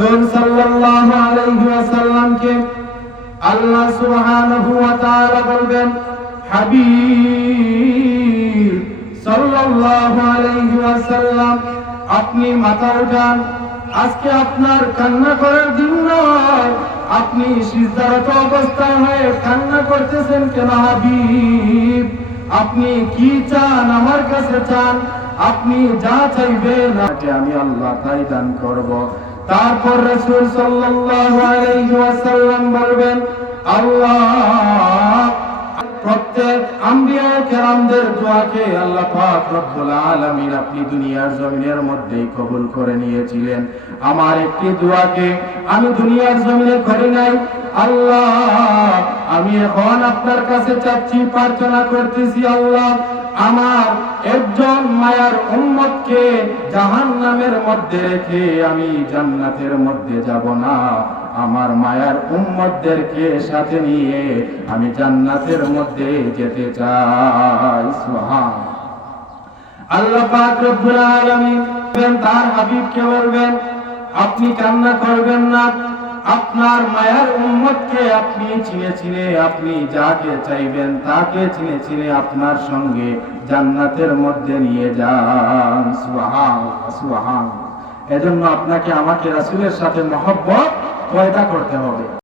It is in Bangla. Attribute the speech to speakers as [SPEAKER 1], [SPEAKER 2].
[SPEAKER 1] রাসূল সাল্লাল্লাহু আলাইহি ওয়াসাল্লামকে আল্লাহ সুবহানাহু ওয়া তাআলা বলবেন, হাবিব, সাল্লাল্লাহু আলাইহি ওয়াসাল্লাম, আপনি মাথা উঠান। আজকে আপনার কান্না করার দিন নয়। আপনি সিজদারত অবস্থায় হয়ে কান্না করতেছেন কেন, হাবিব? আপনি কি চান? আমার কাছে চান। আপনি যা চাইবেন আমি আল্লাহ তাই দান করব। তারপর রাসূল ওয়াসাল্লাম বলবেন, আল্লাহ, প্রত্যেক আম্বিয়া কেরামদের দোয়াকে আল্লাহ পাক রব্বুল আলামিন আপনি দুনিয়ার জমিনের মধ্যেই কবুল করে নিয়েছিলেন। আমার একটি দোয়াকে আমি দুনিয়ার জমিনে করি নাই। আল্লাহ, আমি এখন আপনার কাছে চাচ্ছি, প্রার্থনা করতেছি, আল্লাহ আমার একজন মায়ার উম্মতকে জাহান্নামের মধ্যে রেখে আমি জান্নাতের মধ্যে যাব না। আমার মায়ার উম্মতদেরকে সাথে নিয়ে আমি জান্নাতের মধ্যে যেতে চাই। সুবহান। আল্লাহ পাক রব্বুল তার হাবিবকে বলবেন, আপনি কান্না করবেন না। আপনার মায়ার উম্মতকে আপনি চিনে চিনে আপনি যাকে চাইবেন তাকে চিনে চিনে আপনার সঙ্গে জান্নাতের মধ্যে নিয়ে যান। সুবহান এজন্য আপনাকে, আমাকে রাসুলের সাথে মহব্বত পয়দা করতে হবে।